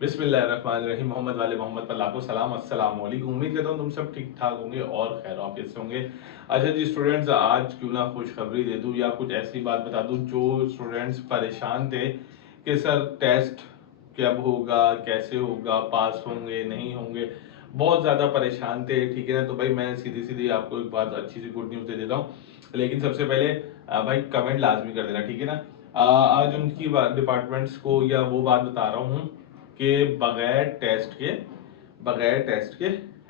बिस्मिल्लाहिर्रहमानिर्रहीम। मोहम्मद वाले मोहम्मद पर लाखों सलाम। अस्सलाम वालेकुम। उम्मीद करता हूँ तुम सब ठीक ठाक होंगे और खैर ऑफिस से होंगे। अच्छा जी स्टूडेंट्स, आज क्यों ना खुशखबरी दे दूँ या कुछ ऐसी बात बता दूँ जो स्टूडेंट्स परेशान थे कि सर टेस्ट कब होगा, कैसे होगा, पास होंगे नहीं होंगे, बहुत ज़्यादा परेशान थे। ठीक है ना, तो भाई मैं सीधी सीधी आपको एक बात अच्छी सी गुड न्यूज़ दे देता हूँ। लेकिन सबसे पहले भाई कमेंट लाजमी कर देना, ठीक है ना। आज उनकी डिपार्टमेंट्स को या वो बात बता रहा हूँ कि बगैर टेस्ट के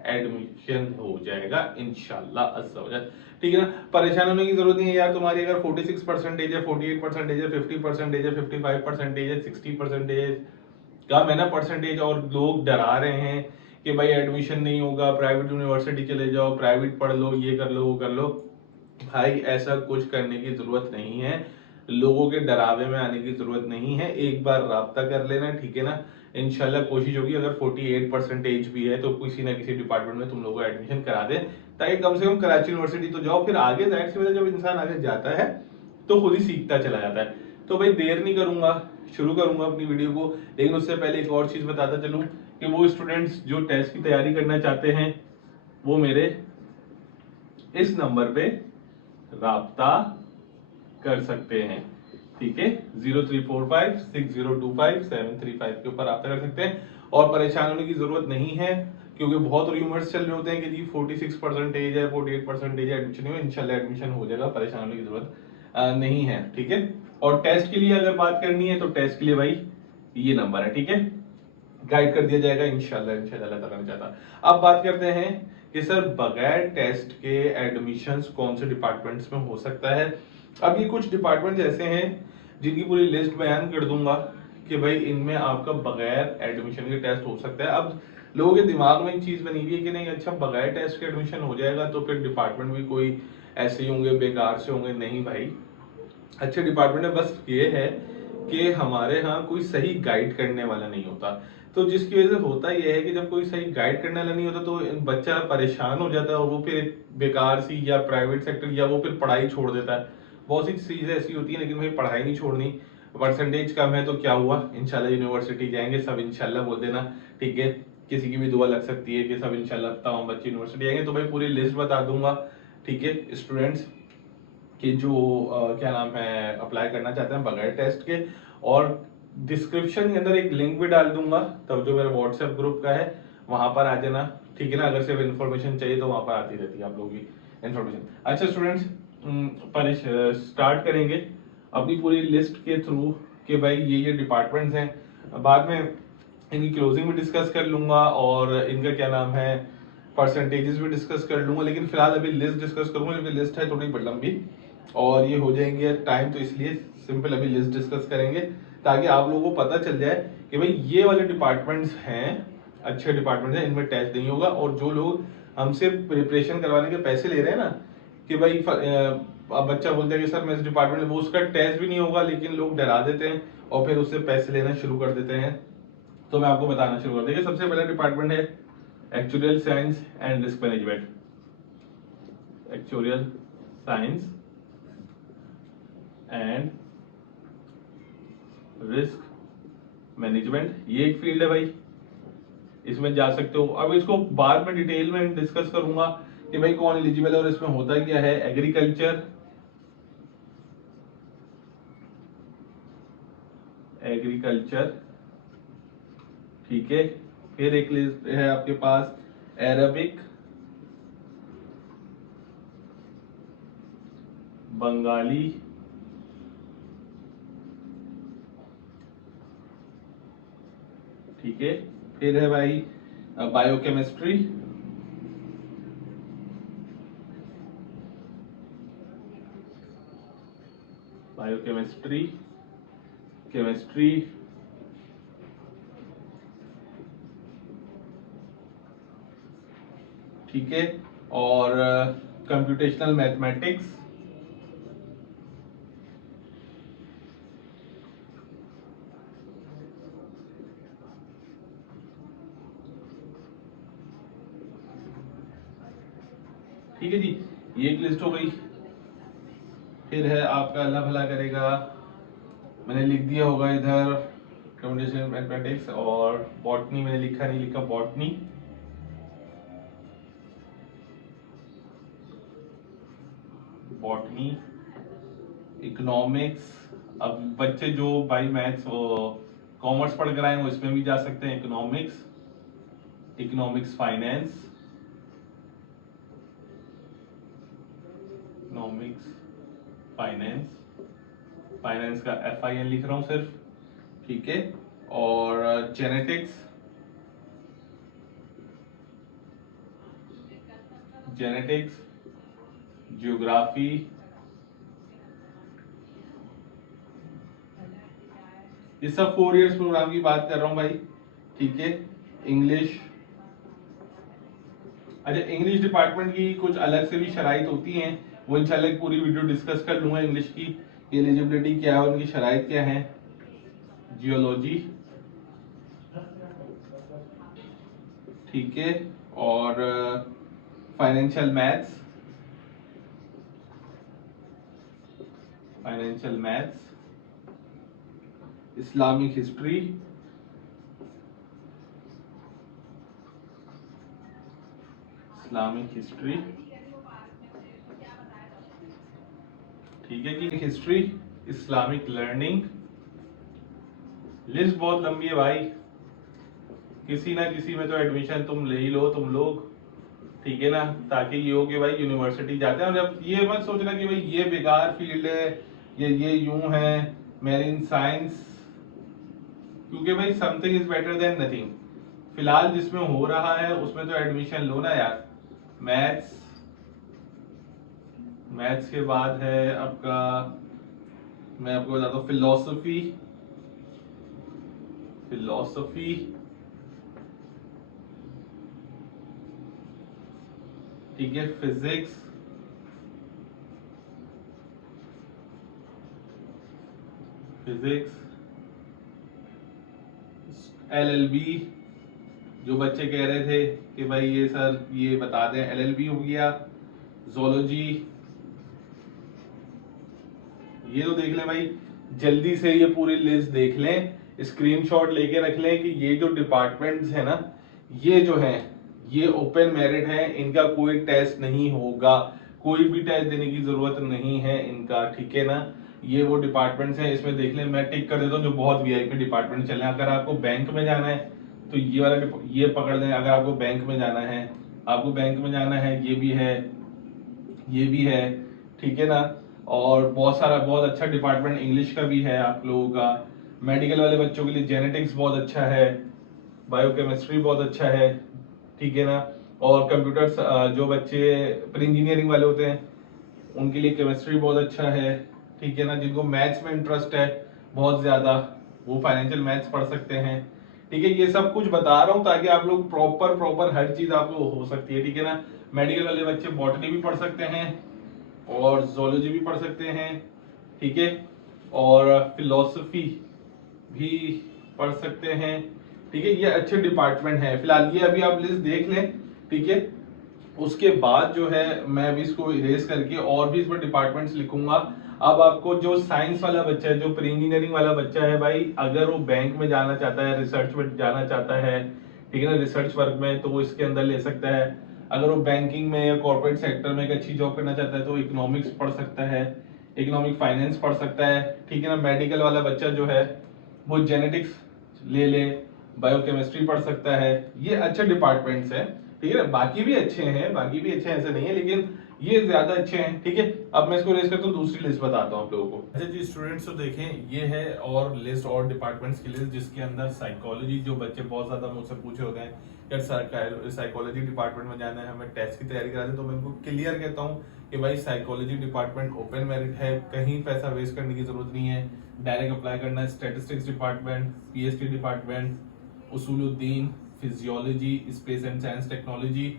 एडमिशन हो जाएगा इंशाल्लाह अज़्ज़ा वजल। ठीक है ना, परेशान होने की जरूरत नहीं है यार। तुम्हारी अगर 46% है, 48% है, 50% है, 55% है, 60% कम है ना परसेंटेज, और लोग डरा रहे हैं कि भाई एडमिशन नहीं होगा, प्राइवेट यूनिवर्सिटी चले जाओ, प्राइवेट पढ़ लो, ये कर लो वो कर लो। भाई ऐसा कुछ करने की जरूरत नहीं है, लोगों के डरावे में आने की जरूरत नहीं है। एक बार राब्ता कर लेना, ठीक है ना। इंशाल्लाह कोशिश होगी अगर 48% भी है तो किसी ना किसी डिपार्टमेंट में तुम लोगों को एडमिशन करा दे, ताकि कम से कम कराची यूनिवर्सिटी तो जाओ। फिर आगे जाहिर सी बात है, जब इंसान आगे जाता है तो खुद ही सीखता चला जाता है। तो भाई देर नहीं करूंगा, शुरू करूंगा अपनी वीडियो को। लेकिन उससे पहले एक और चीज बताता चलूं कि वो स्टूडेंट्स जो टेस्ट की तैयारी करना चाहते हैं वो मेरे इस नंबर पे राब्ता कर सकते हैं। ठीक है, 03456025 के ऊपर राब्ता कर सकते हैं। और परेशान होने की जरूरत नहीं है, क्योंकि बहुत रूमर्स चल रहे होते हैं कि जी 46% है, 48% है, एडमिशन नहीं हो। इंशाल्लाह एडमिशन हो जाएगा, परेशान होने की जरूरत नहीं है। ठीक है, और टेस्ट के लिए अगर बात करनी है तो टेस्ट के लिए भाई ये नंबर है, ठीक है, गाइड कर दिया जाएगा इंशाल्लाह इंशाल्लाह अल्लाह ताला ने चाहता। अब बात करते हैं कि सर बगैर टेस्ट के एडमिशंस कौन से डिपार्टमेंट्स में हो सकता है। अब ये कुछ डिपार्टमेंट्स ऐसे हैं जिनकी पूरी लिस्ट बयान कर दूंगा कि भाई इनमें आपका बगैर एडमिशन के टेस्ट हो सकता है। अब लोगों के दिमाग में एक चीज बनी हुई है कि नहीं, अच्छा बगैर टेस्ट के एडमिशन हो जाएगा तो फिर डिपार्टमेंट भी कोई ऐसे ही होंगे, बेकार से होंगे। नहीं भाई, अच्छे डिपार्टमेंट में बस ये है कि हमारे यहाँ कोई सही गाइड करने वाला नहीं होता। तो जिसकी वजह से होता यह है कि जब कोई सही गाइड करने वाला नहीं होता तो बच्चा परेशान हो जाता है और वो फिर बेकार सी या प्राइवेट सेक्टर या वो फिर पढ़ाई छोड़ देता है। बहुत सी चीजें ऐसी होती है, लेकिन भाई पढ़ाई नहीं छोड़नी। परसेंटेज कम है तो क्या हुआ, इंशाल्लाह यूनिवर्सिटी जाएंगे सब, इंशाल्लाह बोल देना। ठीक है, किसी की भी दुआ लग सकती है कि सब इंशाल्लाह तमाम बच्चे यूनिवर्सिटी आएंगे। तो भाई पूरी लिस्ट बता दूंगा, ठीक है स्टूडेंट्स, कि जो क्या नाम है अप्लाई करना चाहते हैं बगैर टेस्ट के। और डिस्क्रिप्शन के अंदर एक लिंक भी डाल दूंगा, तब जो मेरा व्हाट्सएप ग्रुप का है वहां पर आ जाना। ठीक है ना, अगर सिर्फ इन्फॉर्मेशन चाहिए तो वहां पर आती रहती है आप लोगों की इन्फॉर्मेशन। अच्छा स्टूडेंट्स, स्टार्ट करेंगे अपनी पूरी लिस्ट के थ्रू कि भाई ये डिपार्टमेंट्स हैं। बाद में इनकी क्लोजिंग भी डिस्कस कर लूंगा और इनका क्या नाम है परसेंटेजेस भी डिस्कस कर लूंगा। लेकिन फिलहाल अभी लिस्ट डिस्कस करूंगा क्योंकि लिस्ट है थोड़ी लंबी और ये हो जाएंगे टाइम, तो इसलिए सिंपल अभी लिस्ट डिस्कस करेंगे ताकि आप लोगों को पता चल जाए कि भाई ये वाले डिपार्टमेंट्स हैं, अच्छे डिपार्टमेंट हैं, इनमें टेस्ट नहीं होगा। और जो लोग हमसे प्रिपरेशन करवाने के पैसे ले रहे हैं ना, कि भाई अब बच्चा बोलता है कि सर मैं इस डिपार्टमेंट में, वो उसका टेस्ट भी नहीं होगा लेकिन लोग डरा देते हैं और फिर उससे पैसे लेना शुरू कर देते हैं। तो मैं आपको बताना शुरू कर, देखिए सबसे पहला डिपार्टमेंट है actuarial science and risk management. Actuarial science and risk management, ये एक फील्ड है भाई, इसमें जा सकते हो। अब इसको बाद में डिटेल में डिस्कस करूंगा कि भाई कौन एलिजिबल है और इसमें होता क्या है। एग्रीकल्चर, एग्रीकल्चर, ठीक है। फिर एक लिस्ट है आपके पास अरबिक, बंगाली, ठीक है। फिर है भाई बायोकेमिस्ट्री, बायोकेमिस्ट्री, केमिस्ट्री, ठीक है। और कंप्यूटेशनल मैथमेटिक्स, ठीक है जी, ये एक लिस्ट हो गई। फिर है आपका अल्लाह भला करेगा, मैंने लिख दिया होगा इधर, कंप्यूटेशनल मैथमेटिक्स, और बॉटनी मैंने लिखा नहीं, लिखा बॉटनी। बॉटनी, इकोनॉमिक्स, अब बच्चे जो बाई मैथ्स कॉमर्स पढ़ कर आए वो इसमें भी जा सकते हैं, economics, economics finance, economics finance, finance का FIN लिख रहा हूं सिर्फ, ठीक है। और जेनेटिक्स, जेनेटिक्स, ज्योग्राफी, ये सब 4 इयर्स प्रोग्राम की बात कर रहा हूं भाई, ठीक है। इंग्लिश, अच्छा इंग्लिश डिपार्टमेंट की कुछ अलग से भी शराइत होती हैं, वो इंशाल्लाह एक पूरी वीडियो डिस्कस कर लूंगा। इंग्लिश की एलिजिबिलिटी क्या है, उनकी शराइत क्या है। जियोलॉजी, ठीक है। और financial maths, financial maths, Islamic history, Islamic history, ठीक है कि हिस्ट्री, इस्लामिक लर्निंग। लिस्ट बहुत लंबी है भाई, किसी ना किसी में तो एडमिशन तुम ले ही लो तुम लोग, ठीक है ना, ताकि ये हो कि भाई यूनिवर्सिटी जाते हैं। और अब ये मत सोचना कि भाई ये बेकार फील्ड है, ये यूं है, मेरीन साइंस, क्योंकि भाई something is better than nothing. फिलहाल जिसमें हो रहा है उसमें तो एडमिशन लो ना यार। मैथ्स, मैथ्स के बाद है आपका, मैं आपको बताता हूँ, फिलोसफी, फिलोसफी, ठीक है, फिजिक्स, फिजिक्स, LLB, जो बच्चे कह रहे थे कि भाई ये सर ये बता दें, LLB हो गया। जोलॉजी, ये तो देख लें भाई, जल्दी से ये पूरी लिस्ट देख लें, स्क्रीनशॉट लेके रख लें कि ये जो डिपार्टमेंट्स है ना, ये जो है ये ओपन मेरिट है, इनका कोई टेस्ट नहीं होगा, कोई भी टेस्ट देने की जरूरत नहीं है इनका, ठीक है ना। ये वो डिपार्टमेंट्स हैं, इसमें देख लें, मैं टिक कर देता हूँ जो बहुत VIP डिपार्टमेंट चले। अगर आपको बैंक में जाना है तो ये वाला ये पकड़ लें, अगर आपको बैंक में जाना है, आपको बैंक में जाना है, ये भी है, ये भी है, ठीक है ना। और बहुत सारा बहुत अच्छा डिपार्टमेंट इंग्लिश का भी है आप लोगों का। मेडिकल वाले बच्चों के लिए जेनेटिक्स बहुत अच्छा है, बायोकेमिस्ट्री बहुत अच्छा है, ठीक है ना। और कंप्यूटर्स जो बच्चे प्री इंजीनियरिंग वाले होते हैं उनके लिए केमिस्ट्री बहुत अच्छा है, ठीक है ना। जिनको मैथ्स में इंटरेस्ट है बहुत ज्यादा, वो फाइनेंशियल मैथ्स पढ़ सकते हैं, ठीक है। ये सब कुछ बता रहा हूँ ताकि आप लोग प्रॉपर हर चीज आपको हो सकती है, ठीक है ना। मेडिकल वाले बच्चे बॉटनी भी पढ़ सकते हैं और जोलॉजी भी पढ़ सकते हैं, ठीक है। और फिलोसफी भी पढ़ सकते हैं, ठीक है। ये अच्छे डिपार्टमेंट हैं। फिलहाल ये अभी आप लिस्ट देख लें, ठीक है। उसके बाद जो है मैं अभी इसको इरेज करके और भी इसमें डिपार्टमेंट्स लिखूंगा। अब आपको जो साइंस वाला बच्चा है, जो प्री इंजीनियरिंग वाला बच्चा है भाई, अगर वो बैंक में जाना चाहता है, रिसर्च में जाना चाहता है, ठीक है ना, रिसर्च वर्क में, तो वो इसके अंदर ले सकता है। अगर वो बैंकिंग में या कॉर्पोरेट सेक्टर में एक अच्छी जॉब करना चाहता है तो इकोनॉमिक्स पढ़ सकता है, इकोनॉमिक फाइनेंस पढ़ सकता है, ठीक है ना। मेडिकल वाला बच्चा जो है वो जेनेटिक्स ले ले, बायोकेमिस्ट्री पढ़ सकता है। ये अच्छे डिपार्टमेंट्स हैं, ठीक है ना। बाकी भी अच्छे हैं, बाकी भी अच्छे हैं, ऐसे नहीं है, लेकिन ये ज्यादा अच्छे हैं, ठीक है। अब मैं इसको रेस करता हूँ, दूसरी लिस्ट बताता हूँ आप लोगों को। अच्छा जी स्टूडेंट्स, तो देखें ये है और लिस्ट और डिपार्टमेंट्स की लिस्ट, जिसके अंदर साइकोलॉजी, जो बच्चे बहुत ज्यादा मुझसे पूछ रहे होते हैं यार साइकोलॉजी डिपार्टमेंट में जाना है, हमें टेस्ट की तैयारी करा दे, तो मैं उनको क्लियर कहता हूँ कि भाई साइकोलॉजी डिपार्टमेंट ओपन मेरिट है, कहीं पैसा वेस्ट करने की जरूरत नहीं है, डायरेक्ट अप्लाई करना है। स्टैटिस्टिक्स डिपार्टमेंट, PhD डिपार्टमेंट, उसूलुद्दीन, physiology, space and science technology,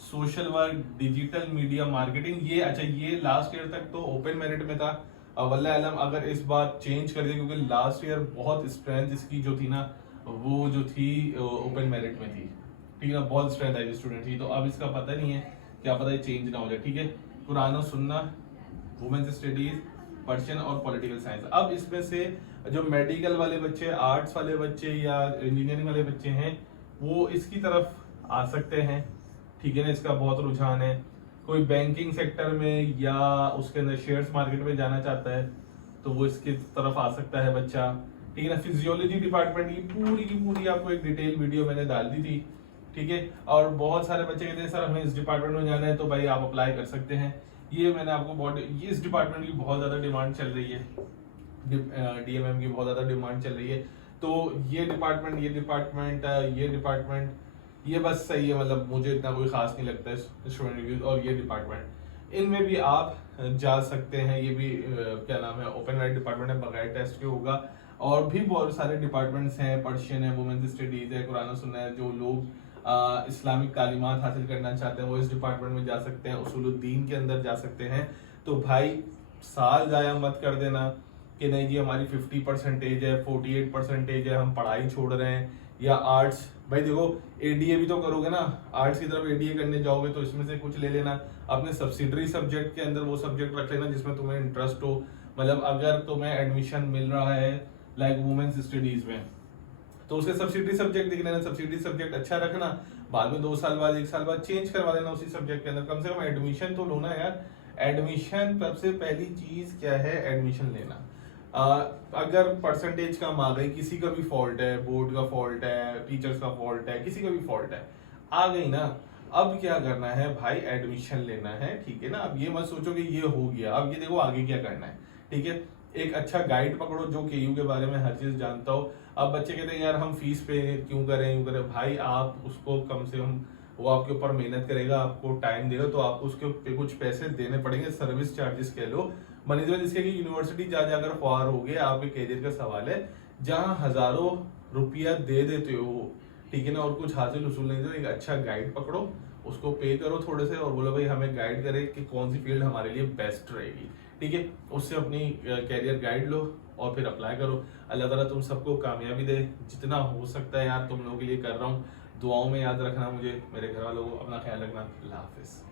social work, digital media marketing, ये अच्छा ये लास्ट ईयर तक तो ओपन मेरिट में था। वल्लाह आलम अगर इस बार चेंज कर दिया, क्योंकि लास्ट ईयर बहुत स्ट्रेंथ इसकी जो थी ना, वो जो थी ओपन मेरिट में थी, ठीक है ना, बहुत स्ट्रेंथ आई स्टूडेंट थी। तो अब इसका पता नहीं है, क्या पता ये चेंज ना हो जाए, ठीक है। कुरान और सुन्ना, वुमेन्स स्टडीज, पर्शियन और पॉलिटिकल साइंस। अब इसमें से जो मेडिकल वाले बच्चे, आर्ट्स वाले बच्चे या इंजीनियरिंग वाले बच्चे हैं वो इसकी तरफ आ सकते हैं, ठीक है ना। इसका बहुत रुझान है। कोई बैंकिंग सेक्टर में या उसके अंदर शेयर्स मार्केट में जाना चाहता है तो वो इसकी तरफ आ सकता है बच्चा, ठीक है ना। फिजियोलॉजी डिपार्टमेंट की पूरी आपको एक डिटेल वीडियो मैंने डाल दी थी, ठीक है। और बहुत सारे बच्चे कहते हैं सर हमें इस डिपार्टमेंट में जाना है, तो भाई आप अप्लाई कर सकते हैं। ये मैंने आपको बहुत, ये इस डिपार्टमेंट की बहुत ज्यादा डिमांड चल रही है, डीएमएम की बहुत ज्यादा डिमांड चल रही है। तो ये डिपार्टमेंट, ये डिपार्टमेंट ये बस सही है, मतलब मुझे इतना कोई खास नहीं लगता है स्टूडेंट रिव्यूज और ये डिपार्टमेंट, इनमें भी आप जा सकते हैं। ये भी क्या नाम है, ओपन राइट डिपार्टमेंट है, बगैर टेस्ट के होगा। और भी बहुत सारे डिपार्टमेंट्स हैं, पर्शियन है, वुमेन्स स्टडीज है, कुरान और सुन्नत है। जो लोग इस्लामिक तालीमात हासिल करना चाहते हैं वो इस डिपार्टमेंट में जा सकते हैं, उसूलुद्दीन के अंदर जा सकते हैं। तो भाई साल जाया मत कर देना कि नहीं जी हमारी 50% है, 48% है, हम पढ़ाई छोड़ रहे हैं। या आर्ट्स, भाई देखो एडीए भी तो करोगे ना, आर्ट्स की तरफ एडीए करने जाओगे तो इसमें से कुछ ले लेना, अपने सब्सिडरी सब्जेक्ट के अंदर वो सब्जेक्ट रख लेना जिसमें तुम्हें इंटरेस्ट हो। मतलब अगर तुम्हें एडमिशन मिल रहा है लाइक वुमेन्स स्टडीज में तो उसके सब्सिडरी सब्जेक्ट देख लेना, सब्सिडरी सब्जेक्ट अच्छा रखना, बाद में 2 साल बाद 1 साल बाद चेंज करवा लेना उसी सब्जेक्ट के अंदर। कम से कम एडमिशन तो लो ना यार। एडमिशन सबसे पहली चीज क्या है, एडमिशन लेना। अगर परसेंटेज कम आ गई, किसी का भी फॉल्ट है, बोर्ड का फॉल्ट है, टीचर्स का फॉल्ट है, किसी का भी फॉल्ट है, आ गई ना, अब क्या करना है भाई, एडमिशन लेना है, ठीक है ना। अब ये मत सोचो कि ये हो गया, अब ये देखो आगे क्या करना है, ठीक है। एक अच्छा गाइड पकड़ो जो केयू के बारे में हर चीज जानता हो। अब बच्चे कहते हैं यार हम फीस पे क्यों करें, यूं करें, भाई आप उसको कम से कम, वो आपके ऊपर मेहनत करेगा, आपको टाइम देगा, तो आपको उसके पे कुछ पैसे देने पड़ेंगे, सर्विस चार्जेस कह लो। मैनेजमेंट इसके कि यूनिवर्सिटी जा जाकर ख्वार हो गए, आपके कैरियर का सवाल है। जहां हजारों रुपया दे देते हो, ठीक है ना, और कुछ हासिल उसूल नहीं देते, एक अच्छा गाइड पकड़ो, उसको पे करो थोड़े से और बोलो भाई हमें गाइड करे कि कौन सी फील्ड हमारे लिए बेस्ट रहेगी, ठीक है। उससे अपनी कैरियर गाइड लो और फिर अप्लाई करो। अल्लाह ताला तुम सबको कामयाबी दे, जितना हो सकता है यार तुम लोगों के लिए कर रहा हूँ। दुआओं में याद रखना मुझे, मेरे घर वालों को, अपना ख्याल रखना। अल्लाह हाफिज।